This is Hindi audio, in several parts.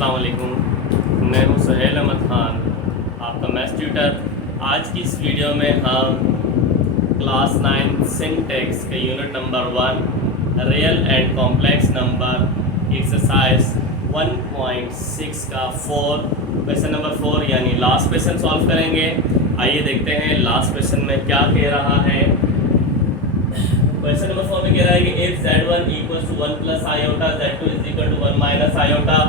अस्सलाम वालेकुम, मैं हूं सुहेल अहमद ख़ान, आपका मैथ्स ट्यूटर। आज की इस वीडियो में हम क्लास 9 सिंटेक्स के unit number 1 real and complex number exercise 1.6 का क्वेश्चन नंबर 4 यानी लास्ट क्वेश्चन सॉल्व करेंगे। आइए देखते हैं लास्ट क्वेश्चन में क्या कह रहा है। क्वेश्चन नंबर 4 में कह रहा है कि if z1 equals to 1 plus iota, z2 is equal to 1 minus iota,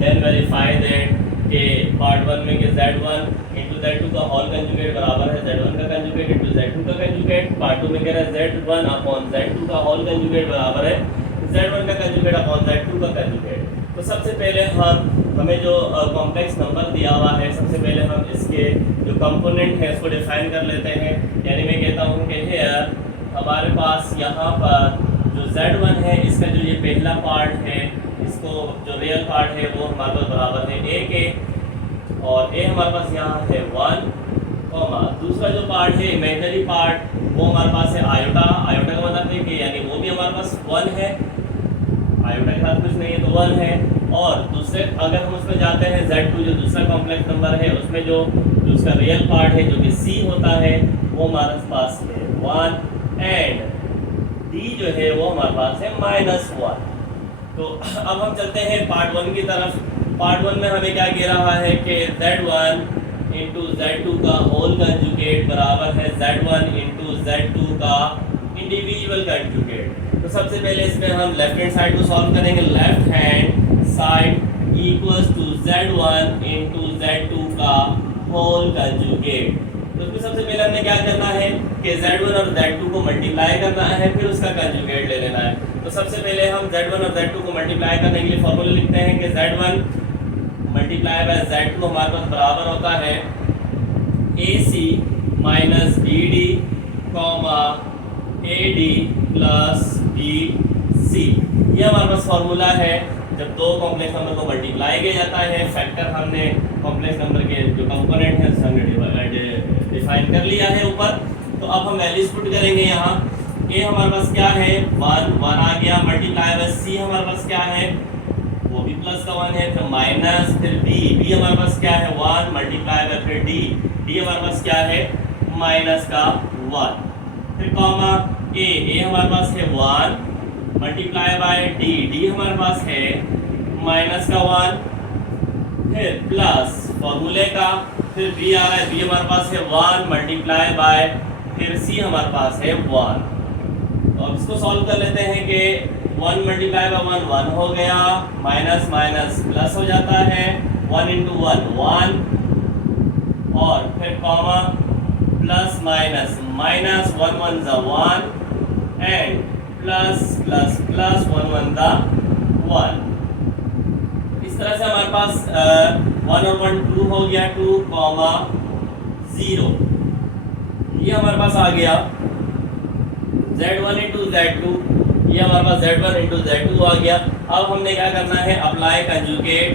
then verify that के पार्ट 1 में कि z1 इंटू z2 का होल कंजुगेट बराबर है z1 का कंजुगेट इंटू z2 का कंजुगेट। पार्ट 2 में कह रहा है z1 अपॉन z2 का होल कंजुगेट बराबर है z1 का कंजुगेट अपॉन z2 का कंजुगेट। तो सबसे पहले हमें जो कॉम्प्लेक्स नंबर दिया हुआ है, सबसे पहले हम इसके जो कंपोनेंट है उसको डिफाइन कर लेते हैं। यानी मैं कहता हूँ कि हेयर हमारे पास यहाँ पर जो z1 है, इसका जो ये पहला पार्ट है, इसको जो रियल पार्ट है वो हमारे पास बराबर है a के, और a हमारे पास यहाँ है 1, दूसरा जो पार्ट है इमेजिनरी पार्ट वो हमारे पास है आयोटा। आयोटा का मतलब है कि यानी वो भी हमारे पास 1 है, आयोटा के साथ कुछ नहीं है तो 1 है। और दूसरे अगर हम उसमें जाते हैं z2 जो दूसरा कॉम्प्लेक्स नंबर है, उसमें जो उसका रियल पार्ट है जो कि c होता है वो हमारे पास है 1 एंड d जो है वो हमारे पास है -1। तो अब हम चलते हैं पार्ट 1 की तरफ। पार्ट 1 में हमें क्या कह रहा है कि z1 इंटू z2 का होल कंजुगेट बराबर है z1 इंटू z2 का इंडिविजुअल कंजुगेट। तो सबसे पहले इसमें हम लेफ्ट हैंड साइड को सॉल्व करेंगे। Left hand side equals to z1 into z2 का होल कंजुगेट। तो उसमें सबसे पहले हमने क्या करना है कि z1 और z2 को मल्टीप्लाई करना है, फिर उसका कंजुगेट ले लेना है। तो सबसे पहले हम z1 और z2 को मल्टीप्लाई करने के लिए फॉर्मूला लिखते हैं कि z1 मल्टीप्लाई बाय z2 हमारे पास बराबर होता है ac minus bd comma ad plus bc। ये हमारे पास फॉर्मूला है जब दो कॉम्प्लेक्स नंबर को मल्टीप्लाई किया जाता है। फैक्टर हमने कॉम्प्लेक्स नंबर के जो कंपोनेंट है हमने डिफाइन कर लिया है ऊपर। तो अब हम वैल्यूज पुट करेंगे। यहाँ a हमारे पास क्या है 1 आ गया, मल्टीप्लाई बाय c हमारे पास क्या है वो भी प्लस का 1 है, फिर माइनस, फिर b हमारे पास क्या है 1 मल्टीप्लाई बाय फिर d हमारे पास क्या है माइनस का 1, फिर कॉमा a हमारे पास है 1 मल्टीप्लाई बाय d हमारे पास है माइनस का 1, फिर प्लस फॉर्मूले का, फिर b आ रहा है b हमारे पास है 1 मल्टीप्लाई बाय फिर c हमारे पास है 1। तो अब इसको सॉल्व कर लेते हैं कि 1 मल्टीप्लाई बाय 1 हो गया, माइनस माइनस प्लस हो जाता है, 1 इंटू 1 1, और फिर कॉमा प्लस माइनस माइनस 1 1 ज़ा 1 एंड प्लस प्लस प्लस 1 1 ज़ा 1। इस तरह से हमारे पास 1 और 1 2 हो गया, 2 कॉमा 0। ये हमारे पास आ गया z1 इंटू z2, ये हमारे पास z1 इंटू z2 आ गया। अब हमने क्या करना है अप्लाई कंजुगेट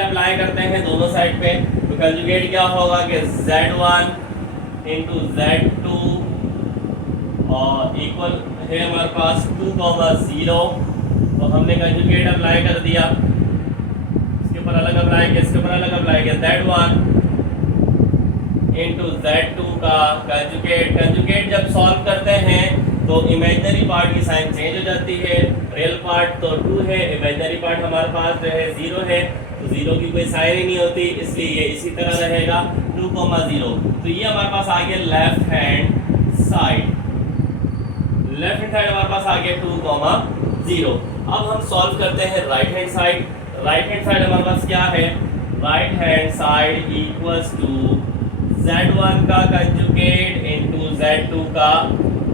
अप्लाई करते हैं दोनों साइड पे। तो कंजुगेट क्या होगा कि z1 इंटू z2 और इक्वल है हमारे पास 2 0। तो हमने कंजुगेट अप्लाई कर दिया, इसके ऊपर अलग अप्लाई किया, इसके ऊपर अलग अप्लाई किया। z1 इंटू z2 का कंजुगेट जब सॉल्व करते हैं तो इमेजिनरी पार्ट की साइन चेंज हो जाती है। रियल पार्ट तो 2 है, इमेजिनरी पार्ट हमारे पास जो है 0 है, तो 0 की कोई साइन ही नहीं होती, इसलिए ये इसी तरह रहेगा 2 0। तो ये हमारे पास आ गया लेफ्ट हैंड साइड हमारे पास आ गया 2 0। अब हम सॉल्व करते हैं right hand side. Right hand side हमारे पास क्या है, right hand side equals to z1 का कंजुगेट इंटू z2 का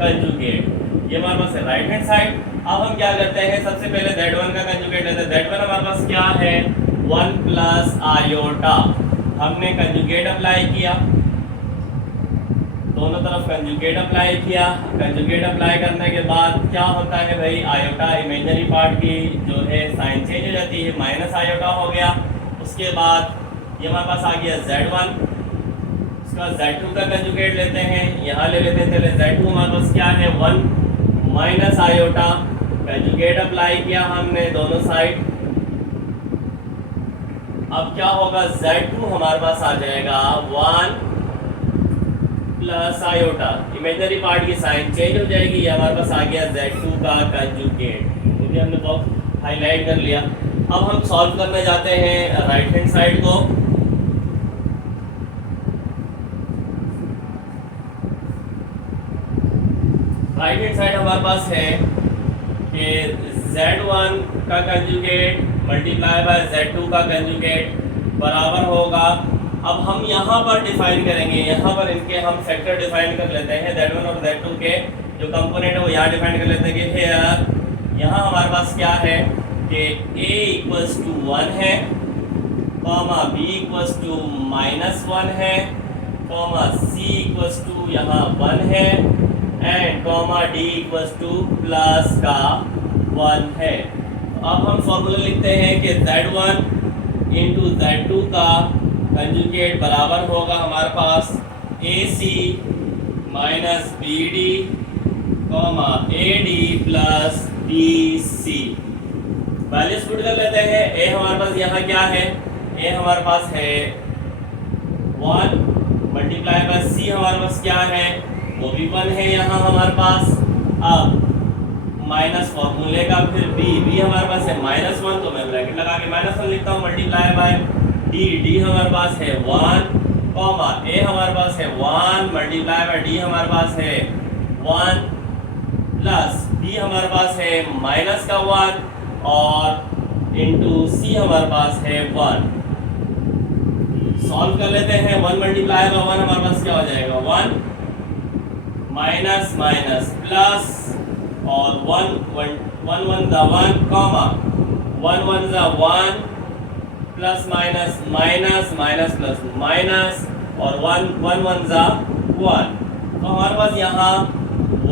कंजुगेट। ये हमारे पास है राइट हैंड साइड। अब हम क्या करते हैं, सबसे पहले z1 का कंजुगेट लेते हैं। z1 हमारे पास क्या है 1 प्लस आयोटा। हमने कंजुगेट अप्लाई किया, दोनों तरफ कंजुगेट अप्लाई किया। कंजुगेट अप्लाई करने के बाद क्या होता है भाई, आयोटा इमेजिनरी पार्ट की जो है साइन चेंज हो जाती है, माइनस आयोटा हो गया। उसके बाद ये हमारे पास आ गया z1, उसका z2 का कंजुगेट लेते हैं, यहाँ ले लेते हैं। चले z2 हमारे पास क्या है 1 माइनस आयोटा, कंजुगेट अप्लाई किया हमने दोनों साइड। अब क्या होगा, Z2 हमारे पास आ जाएगा 1 प्लस आयोटा, इमेजनरी पार्ट की साइन चेंज हो जाएगी, ये हमारे पास आ गया Z2 का कंजुगेट, क्योंकि हमने बॉक्स हाईलाइट कर लिया। अब हम सॉल्व करने जाते हैं राइट हैंड साइड को। राइट हैंड साइड हमारे पास है कि Z1 का कंजुगेट मल्टीप्लाई बाय Z2 का कंजुगेट बराबर होगा। अब हम यहाँ पर डिफाइन करेंगे, यहाँ पर इनके हम फैक्टर डिफाइन कर लेते हैं, Z1 और Z2 के जो कंपोनेंट है वो यहाँ डिफाइन कर लेते हैं कि हेयर यहाँ हमारे पास क्या है कि A इक्वल्स टू 1 है, कॉमा B इक्वल्स टू -1 है, कॉमा C इक्वल्स टू यहाँ 1 है, and comma D equals two plus का 1 है। अब हम फॉर्मूला लिखते हैं कि Z1 इंटू Z2 का कंजुगेट बराबर होगा हमारे पास AC minus BD comma AD plus BC। Values put कर लेते हैं। A हमारे पास यहाँ क्या है, A हमारे पास है 1 मल्टीप्लाई बाय C हमारे पास क्या है, वो भी 1 है यहाँ हमारे पास। अब माइनस फॉर्मूले का फिर B हमारे पास है -1, तो मैं ब्रैकेट लगा के -1 लिखता हूँ, मल्टीप्लाई बाय D हमारे पास है 1 कॉमा A हमारे पास है 1 मल्टीप्लाई बाय D हमारे पास है 1 प्लस B हमारे पास है माइनस का 1 और इंटू C हमारे पास है 1। सॉल्व कर लेते हैं। 1 मल्टीप्लाई बाय 1 हमारे पास क्या हो जाएगा, 1 माइनस माइनस प्लस और 1 1 ज़ा 1 कॉमा 1 1 ज़ा 1 plus minus minus minus plus minus और 1 1 ज़ा 1, तो हमारे पास यहाँ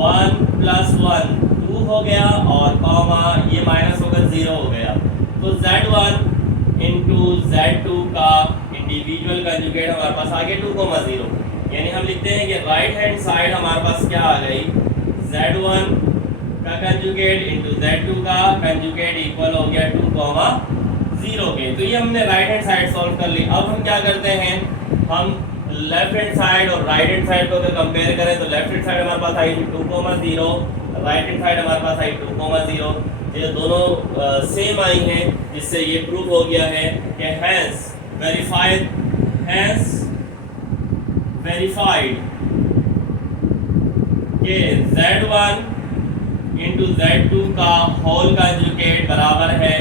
1 प्लस 1 2 हो गया और कॉमा ये माइनस होकर 0 हो गया। तो Z1 इंटू Z2 का इंडिविजुअल कंजुगेट हमारे पास आ गया 2,0, यानी हम लिखते हैं कि राइट हैंड साइड हमारे पास क्या आ गई, Z1 का कंजुगेट इंटू Z2 का कंजुगेट इक्वल हो गया 2,0 के। तो ये हमने राइट हैंड साइड सॉल्व कर ली। अब हम क्या करते हैं, हम लेफ्ट हैंड साइड और राइट हैंड साइड को अगर कंपेयर करें तो लेफ्ट हैंड साइड हमारे पास आई 2,0, राइट हैंड साइड हमारे पास आई 2,0। ये दोनों सेम आई हैं, जिससे ये प्रूव हो गया है कि हैंस वेरीफाइड कि Z1 इंटू Z2 का होल कंजुगेट बराबर है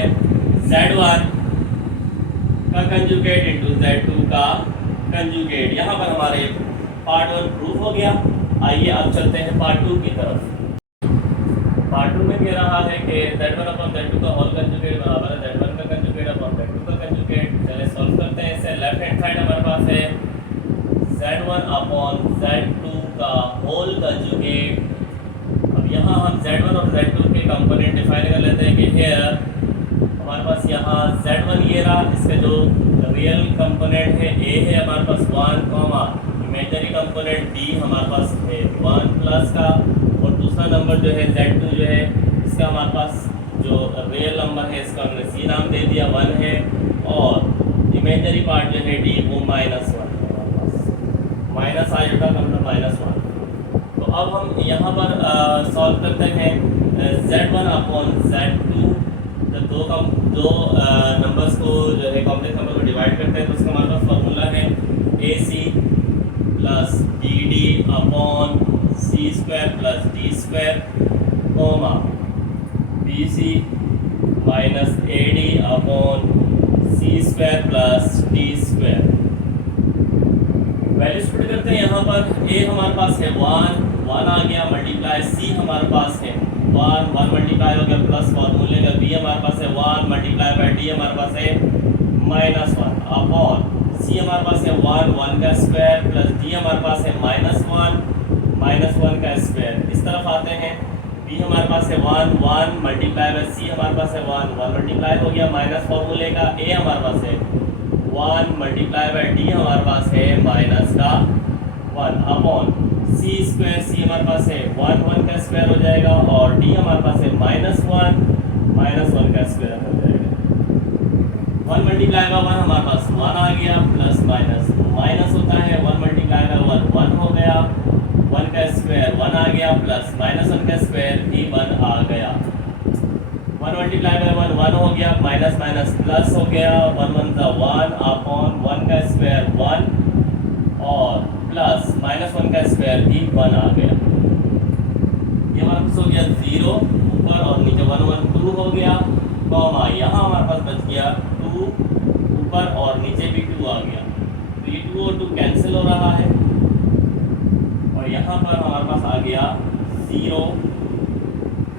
Z1 का कंजुगेट इंटू Z2 का कंजुगेट। यहाँ पर हमारे पार्ट 1 प्रूफ हो गया। आइए अब चलते हैं पार्ट 2 की तरफ। पार्ट 2 में कह रहा है कि Z1 अपॉन Z2 का होल कंजुगेट बराबर है Z1 का कंजुगेट अपॉन Z2 का कंजुगेट। चलिए सॉल्व करते हैं इसे। लेफ्ट हैंड साइड हमारे पास है Z1 अपॉन Z2 का होल कंजुगेट। अब यहाँ हम Z1 और Z2 के कंपोनेंट डिफाइन कर लेते हैं कि हेयर हमारे पास यहाँ Z1 ये रहा, इसका जो रियल कंपोनेंट है A है हमारे पास 1 कॉमा इमेजनरी कंपोनेंट D हमारे पास है 1 प्लस का, और दूसरा नंबर जो है Z2 जो है इसका हमारे पास जो रियल नंबर है इसका हमने C नाम दे दिया 1 है, और इमेजनरी पार्ट जो है D वो -1 है हमारे पास, माइनस आ जाता है मतलब -1। तो अब हम यहाँ पर सॉल्व करते हैं Z1 अपॉन Z2। जब दो नंबर्स को जो है कॉम्प्लेक्स नंबर को डिवाइड करते हैं तो उसका हमारे पास फॉर्मूला है AC plus BD upon C² plus D² comma BC minus AD upon C² plus D²। Values put करते हैं। यहाँ पर A हमारे पास है 1 आ गया, मल्टीप्लाई C हमारे पास है 1 मल्टीप्लाई हो गया प्लस फॉर्मूले का B हमारे पास है 1 मल्टीप्लाई बाय D हमारे पास है -1 अपॉन C हमारे पास है 1 का स्क्वायर प्लस D हमारे पास है -1 का स्क्वायर। इस तरफ आते हैं, B हमारे पास है 1 मल्टीप्लाई बाय C हमारे पास है 1 मल्टीप्लाई हो गया माइनस फॉर्मूले का A हमारे पास है 1 मल्टीप्लाई बाय D हमारे पास है माइनस का 1 अपॉन सी स्क्वायर, सी हमारे पास है 1, 1 का स्क्वायर हो जाएगा, और डी हमारे पास है -1, -1 का स्क्वायर हो जाएगा। 1 मल्टीप्लाई बाय 1 हमारे पास 1 आ गया, प्लस माइनस माइनस होता है, 1 मल्टीप्लाई बाय 1 1 हो गया, 1 का स्क्वायर 1 आ गया, प्लस -1 का स्क्वायर भी 1 आ गया। 1 मल्टीप्लाई बाय 1 1 हो गया, माइनस माइनस प्लस हो गया, 1 1 ज़ा 1 अपॉन 1 का स्क्वायर 1, और प्लस -1 का स्क्वायर भी 1 आ गया। ये हमारे पास हो गया 0 ऊपर और नीचे 1 1 2 हो गया, कॉमा यहाँ हमारे पास बच गया 2 ऊपर और नीचे भी 2 आ गया, तो ये 2 और 2 कैंसिल हो रहा है, और यहाँ पर हमारे पास आ गया 0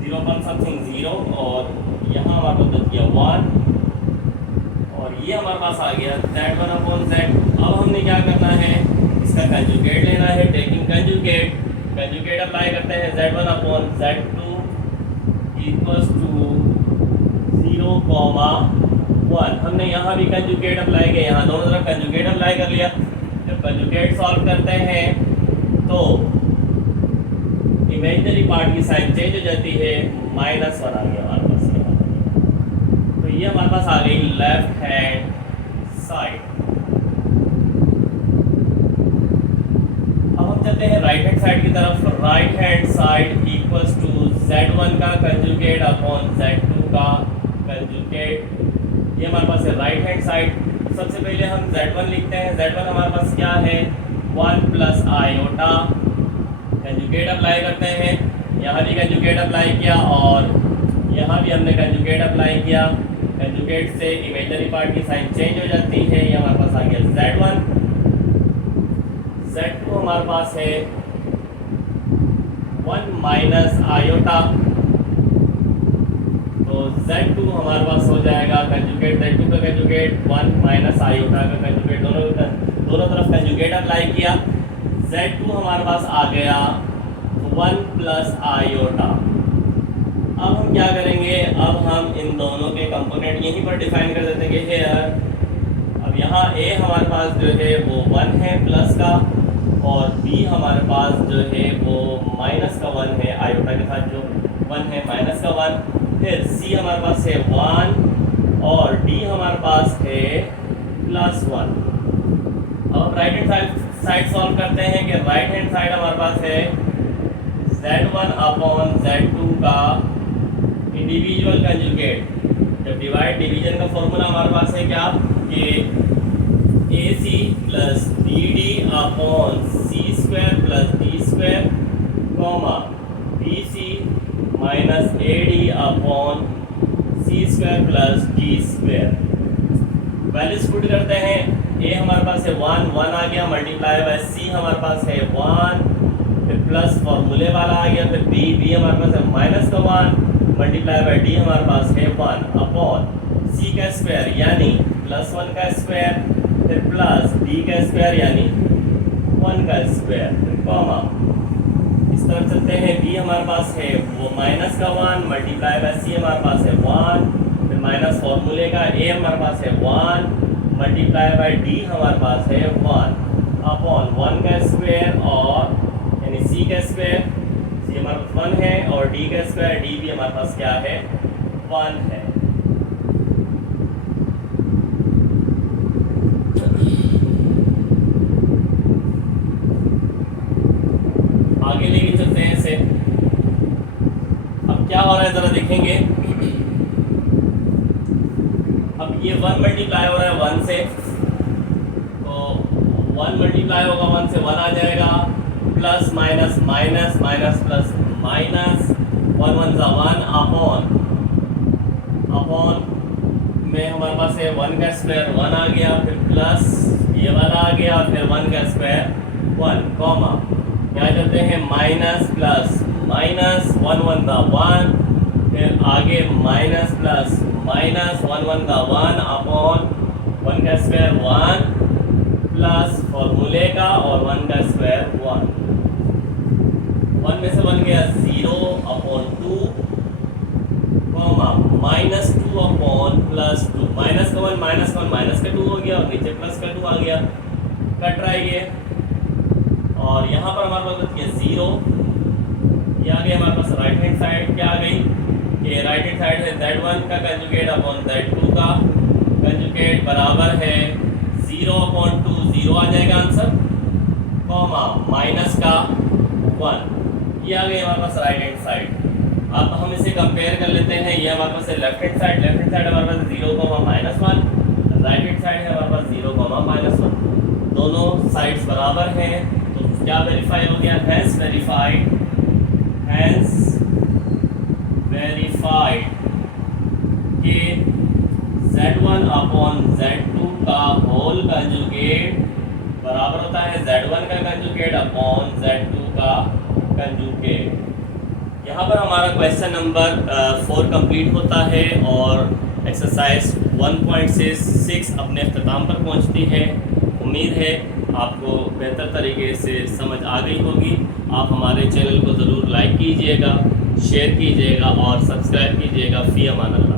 0 पर समथिंग 0, और यहाँ हमारे पास बच गया 1, और ये हमारे पास आ गया z1/z। अब हमने क्या करना है, इसका कंजुगेट लेना है, टेकिंग कंजुगेट, कंजुगेट अप्लाई करते हैं, z1/z2 इक्वल्स टू 0, 1। हमने यहाँ भी कंजुगेट अप्लाई किया, यहाँ दोनों तरफ कंजुगेट अप्लाई कर लिया। जब कंजुगेट सॉल्व करते हैं तो इमेजिनरी पार्ट की साइन चेंज हो जाती है, -1 आ गया हमारे पास यहाँ, तो ये हमारे पास आ गई लेफ्ट हैंड साइड। अब हम चलते हैं राइट हैंड साइड की तरफ। Right hand side equals to z1 का कंजुगेट अपॉन z2 का कंजुगेट, ये हमारे पास है राइट हैंड साइड। सबसे पहले हम z1 लिखते हैं, z1 हमारे पास क्या है 1 प्लस आयोटा, कंजुगेट अप्लाई करते हैं, यहाँ भी कंजुगेट अप्लाई किया और यहाँ भी हमने कंजुगेट अप्लाई किया। कंजुगेट से इमेजिनरी पार्ट की साइन चेंज हो जाती है, ये हमारे पास आ गया z1। z2 हमारे पास है 1 माइनस आयोटा, तो z2 हमारे पास हो जाएगा कंजुगेट, z2 का कंजुगेट 1 माइनस आयोटा का कंजुगेट, दोनों तरफ कंजुगेट अप्लाई किया। z2 हमारे पास आ गया 1 प्लस आयोटा। अब हम क्या करेंगे, अब हम इन दोनों के कंपोनेंट यहीं पर डिफाइन कर देते हैं कि हेयर, अब यहाँ a हमारे पास जो है वो 1 है प्लस का, और b हमारे पास जो है वो माइनस का 1 है, आयोटा के साथ जो 1 है माइनस का 1। फिर c हमारे पास है 1 और d हमारे पास है +1। अब राइट हैंड साइड सॉल्व करते हैं कि राइट हैंड साइड हमारे पास है z1 अपॉन z2 का इंडिविजुअल कंजुगेट। जब डिवाइड डिवीजन का फॉर्मूला हमारे पास है क्या कि AC plus BD upon C² plus D², BC minus AD upon C² plus D²। Values put करते हैं, a हमारे पास है 1 1 आ गया, मल्टीप्लाई बाय c हमारे पास है 1, फिर प्लस फॉर्मूले वाला आ गया, फिर b हमारे पास है माइनस का 1, मल्टीप्लाई बाय d हमारे पास है 1 अपॉन c का स्क्वायर यानी +1 का स्क्वायर, फिर प्लस d का स्क्वायर यानी 1 का स्क्वायर, फिर कॉमा। इस तरफ चलते हैं, b हमारे पास है वो माइनस का 1, मल्टीप्लाई बाय c हमारे पास है 1, फिर माइनस फॉर्मूले का a हमारे पास है 1, मल्टीप्लाई बाय d हमारे पास है 1 अपॉन 1 का स्क्वायर और यानी c का स्क्वायर, c हमारे पास 1 है, और d का स्क्वायर, d भी हमारे पास क्या है 1 है। आगे लेके चलते हैं इसे। अब क्या हो रहा है जरा देखेंगे। अब ये 1 मल्टीप्लाई हो रहा है 1 से, तो 1 मल्टीप्लाई होगा 1 से 1 आ जाएगा, plus minus minus minus plus minus, 1 1 ज़ा 1 अपॉन में हमारे पास है 1 का स्क्वायर 1 आ गया, फिर प्लस ये वाला आ गया, फिर 1 का स्क्वायर 1, कॉमा यहाँ चलते हैं माइनस प्लस माइनस, 1 1 ज़ा 1, फिर आगे माइनस प्लस माइनस, 1 1 ज़ा 1 अपॉन 1 का स्क्वायर 1 प्लस फॉर्मूले का और 1 का स्क्वायर 1, 1 में से 1 गया 0 अपॉन 2, कॉमा -2 अपॉन +2, माइनस का 1 माइनस का 2 हो गया और नीचे प्लस का 2 आ गया, कट रहा है ये, और यहाँ पर हमारे पास बच गया 0। ये आ गई हमारे पास राइट हैंड साइड, क्या आ गई कि राइट हैंड साइड है Z1 का कंजुगेट अपॉन Z2 का कंजुगेट बराबर है 0/2, 0 आ जाएगा आंसर, कॉमा माइनस का 1। ये आ गई हमारे पास राइट हैंड साइड। अब हम इसे कंपेयर कर लेते हैं। ये हमारे पास है लेफ्ट हैंड साइड हमारे पास 0,-1, राइट हैंड साइड है हमारे पास 0,-1। दोनों साइड्स बराबर हैं, तो क्या वेरीफाई हो गया, हैंस वेरीफाइड कि Z1 अपॉन Z2 का होल कंजुगेट बराबर होता है Z1 का कंजुगेट अपॉन Z2 का कंजुगेट। यहाँ पर हमारा क्वेश्चन नंबर 4 कंप्लीट होता है और एक्सरसाइज 1.6 अपने अख्ताम पर पहुँचती है। उम्मीद है आपको बेहतर तरीके से समझ आ गई होगी। आप हमारे चैनल को ज़रूर लाइक कीजिएगा, शेयर कीजिएगा और सब्सक्राइब कीजिएगा। फ़ी अमान अल्लाह।